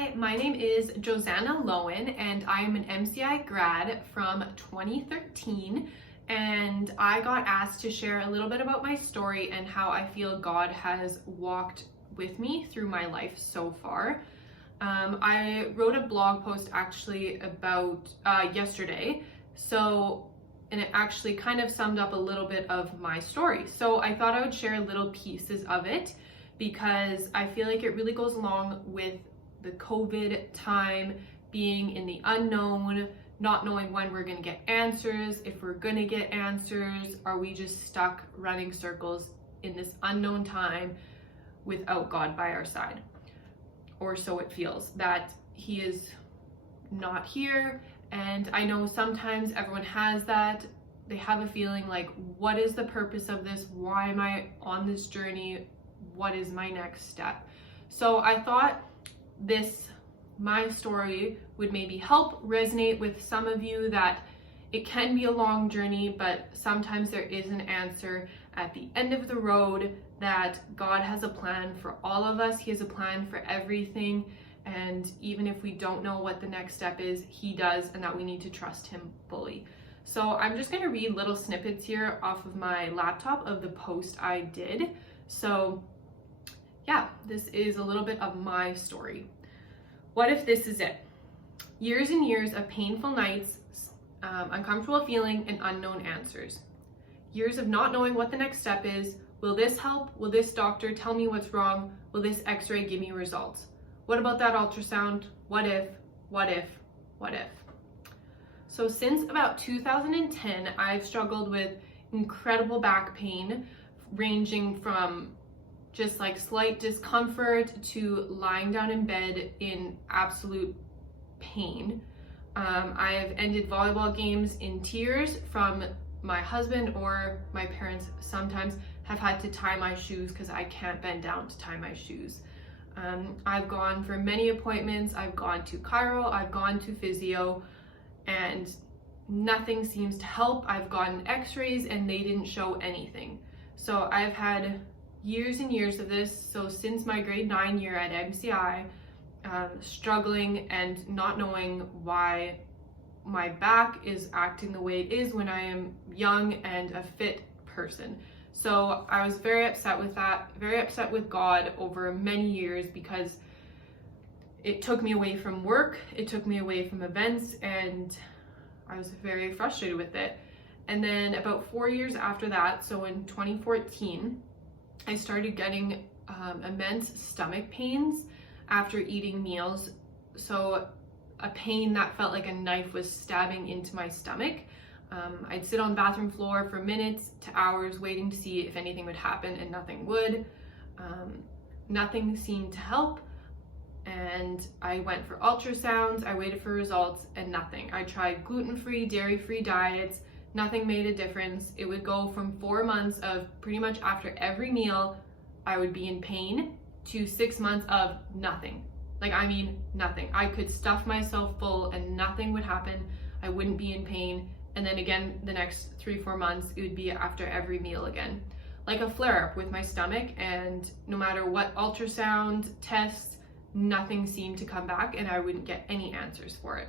Hi, my name is Josanna Lowen and I am an MCI grad from 2013, and I got asked to share a little bit about my story and how I feel God has walked with me through my life so far. I wrote a blog post actually about yesterday, and it actually kind of summed up a little bit of my story. So I thought I would share little pieces of it because I feel like it really goes along with the COVID time, being in the unknown, not knowing when we're gonna get answers, if we're gonna get answers, are we just stuck running circles in this unknown time without God by our side? Or so it feels, that He is not here. And I know sometimes everyone has that. They have a feeling like, what is the purpose of this? Why am I on this journey? What is my next step? So I thought my story would maybe help resonate with some of you, that it can be a long journey, but sometimes there is an answer at the end of the road, that God has a plan for all of us. He has a plan for everything. And even if we don't know what the next step is, He does, and that we need to trust Him fully. So I'm just going to read little snippets here off of my laptop of the post I did. So yeah, this is a little bit of my story. What if this is it? Years and years of painful nights, uncomfortable feeling, and unknown answers. Years of not knowing what the next step is. Will this help? Will this doctor tell me what's wrong? Will this x-ray give me results? What about that ultrasound? What if, what if, what if? So since about 2010, I've struggled with incredible back pain, ranging from just like slight discomfort to lying down in bed in absolute pain. I have ended volleyball games in tears from my husband, or my parents sometimes have had to tie my shoes because I can't bend down to tie my shoes. I've gone for many appointments. I've gone to chiro, I've gone to physio, and nothing seems to help. I've gotten x-rays and they didn't show anything. So I've had years and years of this. So since my grade 9 year at MCI, struggling and not knowing why my back is acting the way it is when I am young and a fit person. So I was very upset with that, very upset with God over many years, because it took me away from work, it took me away from events, and I was very frustrated with it. And then about 4 years after that, so in 2014, I started getting immense stomach pains after eating meals. So a pain that felt like a knife was stabbing into my stomach. I'd sit on the bathroom floor for minutes to hours waiting to see if anything would happen, and nothing would. Nothing seemed to help. And I went for ultrasounds, I waited for results, and nothing. I tried gluten-free, dairy-free diets, nothing made a difference. It would go from 4 months of pretty much after every meal I would be in pain to 6 months of nothing. Like, I mean, nothing. I could stuff myself full and nothing would happen. I wouldn't be in pain. And then again, the next 3-4 months, it would be after every meal again. Like a flare-up with my stomach, and no matter what ultrasound tests, nothing seemed to come back and I wouldn't get any answers for it.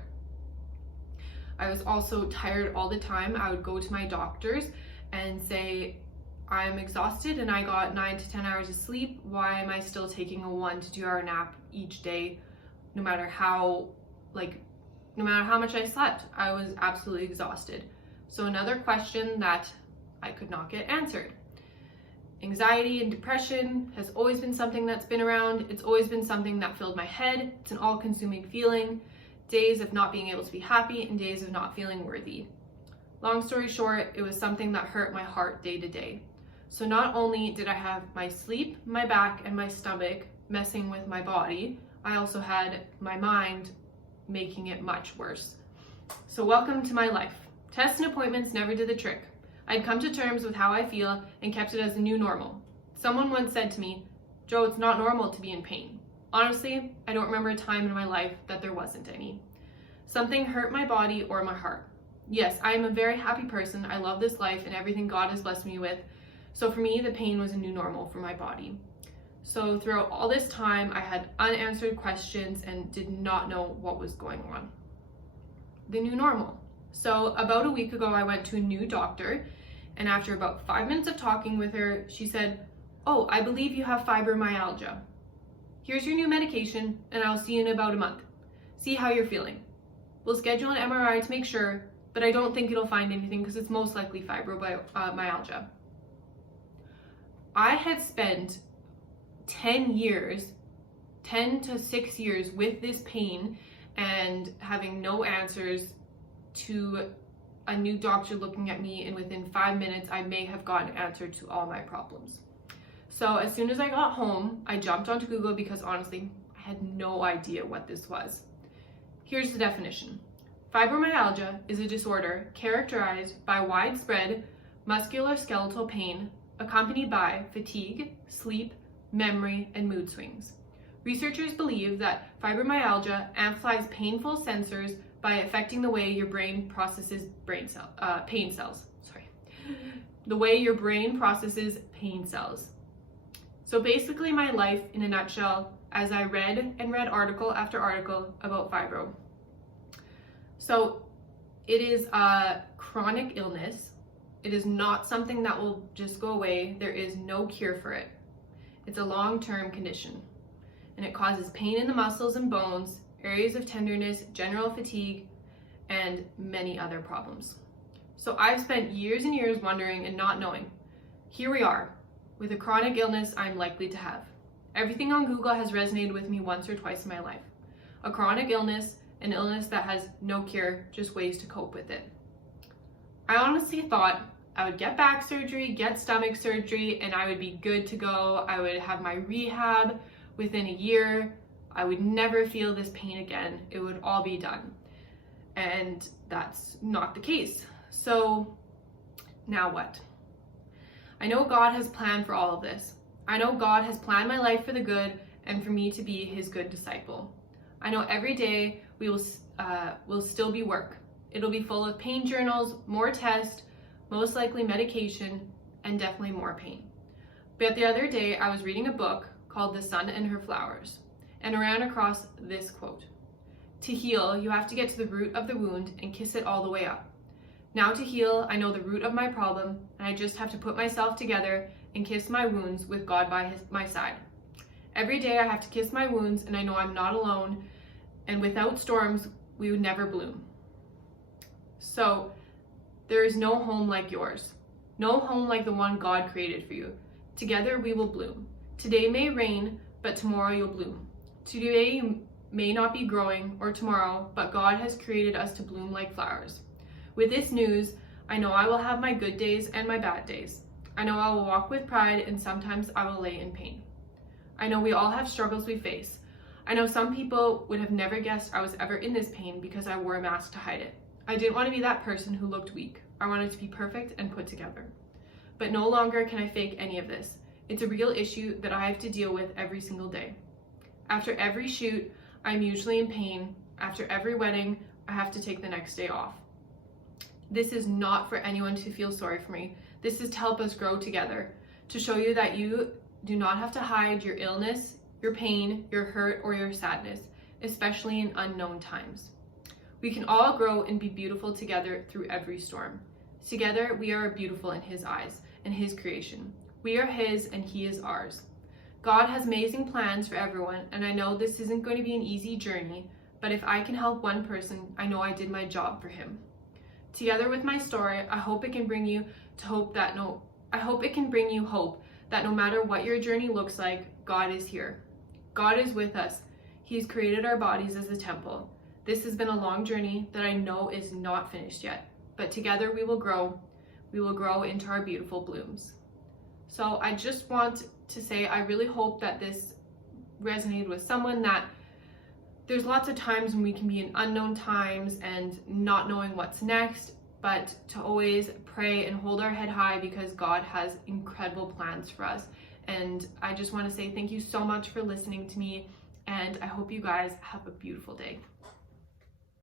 I was also tired all the time. I would go to my doctors and say, I'm exhausted and I got 9 to 10 hours of sleep. Why am I still taking a 1 to 2 hour nap each day, no matter how much I slept? I was absolutely exhausted. So another question that I could not get answered. Anxiety and depression has always been something that's been around. It's always been something that filled my head. It's an all-consuming feeling. Days of not being able to be happy and days of not feeling worthy. Long story short, it was something that hurt my heart day to day. So not only did I have my sleep, my back, and my stomach messing with my body, I also had my mind making it much worse. So welcome to my life. Tests and appointments never did the trick. I'd come to terms with how I feel and kept it as a new normal. Someone once said to me, "Joe, it's not normal to be in pain." Honestly, I don't remember a time in my life that there wasn't any. Something hurt my body or my heart. Yes, I am a very happy person. I love this life and everything God has blessed me with. So for me, the pain was a new normal for my body. So throughout all this time, I had unanswered questions and did not know what was going on. The new normal. So about a week ago, I went to a new doctor, and after about 5 minutes of talking with her, she said, "Oh, I believe you have fibromyalgia. Here's your new medication, and I'll see you in about a month. See how you're feeling. We'll schedule an MRI to make sure, but I don't think it'll find anything because it's most likely fibromyalgia." I had spent 10 to 6 years with this pain and having no answers to a new doctor looking at me, and within 5 minutes, I may have gotten an answer to all my problems. So as soon as I got home, I jumped onto Google because honestly, I had no idea what this was. Here's the definition. Fibromyalgia is a disorder characterized by widespread musculoskeletal pain accompanied by fatigue, sleep, memory, and mood swings. Researchers believe that fibromyalgia amplifies painful sensors by affecting the way your brain processes pain cells. The way your brain processes pain cells. So basically my life in a nutshell as I read article after article about fibro. So it is a chronic illness. It is not something that will just go away. There is no cure for it. It's a long-term condition, and it causes pain in the muscles and bones, areas of tenderness, general fatigue, and many other problems. So I've spent years and years wondering and not knowing. Here we are, with a chronic illness I'm likely to have. Everything on Google has resonated with me once or twice in my life. A chronic illness, an illness that has no cure, just ways to cope with it. I honestly thought I would get back surgery, get stomach surgery, and I would be good to go. I would have my rehab within a year. I would never feel this pain again. It would all be done. And that's not the case. So now what? I know God has planned for all of this. I know God has planned my life for the good and for me to be his good disciple. I know every day will still be work. It'll be full of pain journals, more tests, most likely medication, and definitely more pain. But the other day I was reading a book called The Sun and Her Flowers, and I ran across this quote. "To heal, you have to get to the root of the wound and kiss it all the way up. Now to heal, I know the root of my problem, and I just have to put myself together and kiss my wounds with God by my side. Every day I have to kiss my wounds, and I know I'm not alone, and without storms, we would never bloom." So there is no home like yours, no home like the one God created for you. Together we will bloom. Today may rain, but tomorrow you'll bloom. Today you may not be growing, or tomorrow, but God has created us to bloom like flowers. With this news, I know I will have my good days and my bad days. I know I will walk with pride, and sometimes I will lay in pain. I know we all have struggles we face. I know some people would have never guessed I was ever in this pain because I wore a mask to hide it. I didn't want to be that person who looked weak. I wanted to be perfect and put together. But no longer can I fake any of this. It's a real issue that I have to deal with every single day. After every shoot, I'm usually in pain. After every wedding, I have to take the next day off. This is not for anyone to feel sorry for me. This is to help us grow together, to show you that you do not have to hide your illness, your pain, your hurt, or your sadness, especially in unknown times. We can all grow and be beautiful together through every storm. Together, we are beautiful in his eyes and his creation. We are his and he is ours. God has amazing plans for everyone, and I know this isn't going to be an easy journey, but if I can help one person, I know I did my job for him. Together with my story, I hope it can bring you hope that no matter what your journey looks like, God is here. God is with us. He's created our bodies as a temple. This has been a long journey that I know is not finished yet, but together we will grow. We will grow into our beautiful blooms. So I just want to say, I really hope that this resonated with someone, that there's lots of times when we can be in unknown times and not knowing what's next, but to always pray and hold our head high because God has incredible plans for us. And I just want to say thank you so much for listening to me, and I hope you guys have a beautiful day.